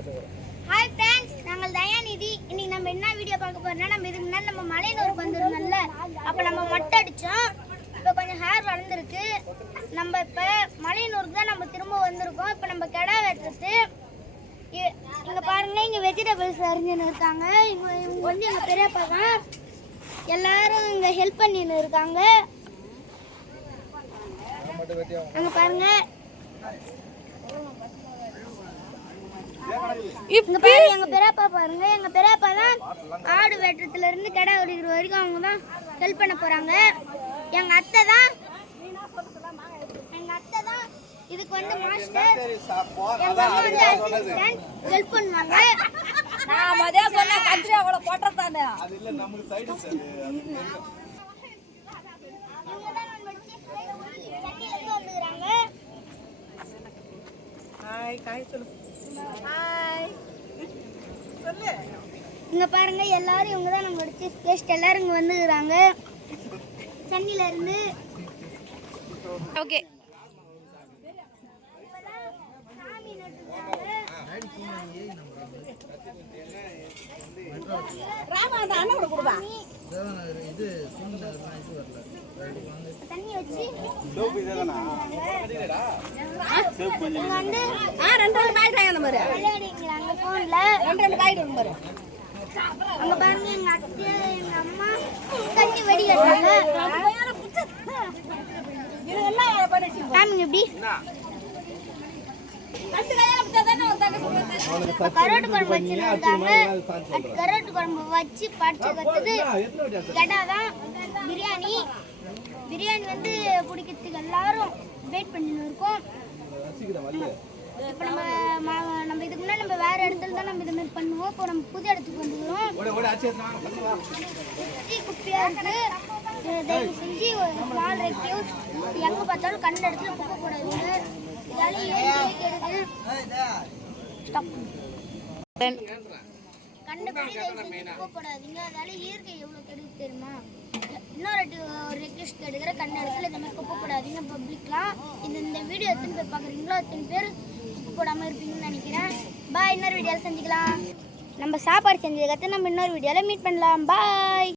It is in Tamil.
ஹாய் ஃப்ரெண்ட்ஸ், நாங்கள் தயாநிதி. இன்னைக்கு நம்ம என்ன வீடியோ பார்க்க போறோம்னா, நம்ம இதுக்கு முன்னாடி நம்ம மலையனூருக்கு வந்திருந்தோம்ல, அப்போ நம்ம மொட்டை அடித்தோம். இப்போ கொஞ்சம் ஹேர் வளர்ந்துருக்கு. நம்ம இப்போ மலையனூருக்கு தான் நம்ம திரும்ப வந்திருக்கோம். இப்போ நம்ம கிடா வெட்டுறது. இங்கே பாருங்க, இங்கே வெஜிடபிள்ஸ் அறிஞ்சுன்னு இருக்காங்க. இவங்க வந்து எங்கள் பெரியப்பா தான். எல்லாரும் இங்கே ஹெல்ப் பண்ணின்னு இருக்காங்க. அங்கே பாருங்க, எங்க பெரியப்பா பாருங்க. எங்க பெரியப்பா தான் ஆடு வெட்டுறதுல இருந்து கிடா வெட்டுற வரைக்கும் அவங்க தான் ஹெல்ப் பண்ண போறாங்க. எங்க அத்தை தான் இதுக்கு வந்து மாஸ்டர். எங்க அம்மா வந்து அசிஸ்டன்ட் ஹெல்ப் பண்ணுவாங்க. நான் மதியா சொன்ன கஞ்சி அவள போட்டறானே அது இல்ல நமக்கு சைடு சார் இவங்க தான் நம்ம சென்னையில இருந்து வந்துறாங்க. ஹாய் காய் சொல்லு. ஹாய் சொல்லு. இங்க பாருங்க, எல்லாரும் இவங்க தான் நம்மளோட சீஃப் கெஸ்ட். எல்லாரும் இங்க வந்துறாங்க சென்னையில இருந்து. ஓகே ராமா அந்த அண்ணன் கூட கொடுடா. இது சூழ்நிலைலாம் இது வரல. தண்ணி வச்சு இங்க வந்து ரெண்டு பாக்கெட் வாங்க பாரு. விளையாடிங்கறாங்க போன்ல. ரெண்டு பாக்கெட் வாங்க பாரு. அங்க பாருங்க, எங்க அத்தை எங்க அம்மா கஞ்சி வெடிக்கறாங்க. இது எல்லாம் பண்ணிட்டு காமிங்க இப்படி. அந்த கையால பிச்சா தான வந்தாங்க. கரோட்டு குழம்பு வச்சிருக்காங்க. கரோட்டு குழம்பு வச்சு பச்சை கத்துது. கடா தான் பிரியாணி. பிரியாணி வந்து பிடிக்கிறதுக்கு எல்லாரும் வெயிட் பண்ணின்னு இருக்கோம். இப்போ நம்ம இதுக்கு முன்னாடி நம்ம வேற இடத்துல தான் நம்ம இது மாதிரி பண்ணுவோம். இப்போ நம்ம புது இடத்துக்கு வந்துக்கிறோம். குப்பையா இருக்கு. தயவு செஞ்சு ஒரு ஸ்மால் ரெக்யூஸ் எங்க பார்த்தாலும் கண்ட இடத்துல குப்பை போடாதீங்க. இதால ஏன் கேக்குது ஸ்டாப். கண்டபடி தயவு செஞ்சு குப்பை போடாதீங்க. அதால இயற்கை எவ்வளவு கெடுது தெரியுமா? இன்னொரு ரெக்வெஸ்ட் கேட்குற கண்ட இடத்துல இந்த மாதிரி குப்பை போடாதீங்க. பப்ளிக்லாம் இந்த வீடியோ எத்தனை பேர் பார்க்குறீங்களோ அத்தனை பேர் குப்பை போடாமல் இருப்பீங்கன்னு நினைக்கிறேன். பாய், இன்னொரு வீடியோவில் செஞ்சுக்கலாம். நம்ம சாப்பாடு செஞ்சதுக்கடுத்து நம்ம இன்னொரு வீடியோவில் மீட் பண்ணலாம். பாய்.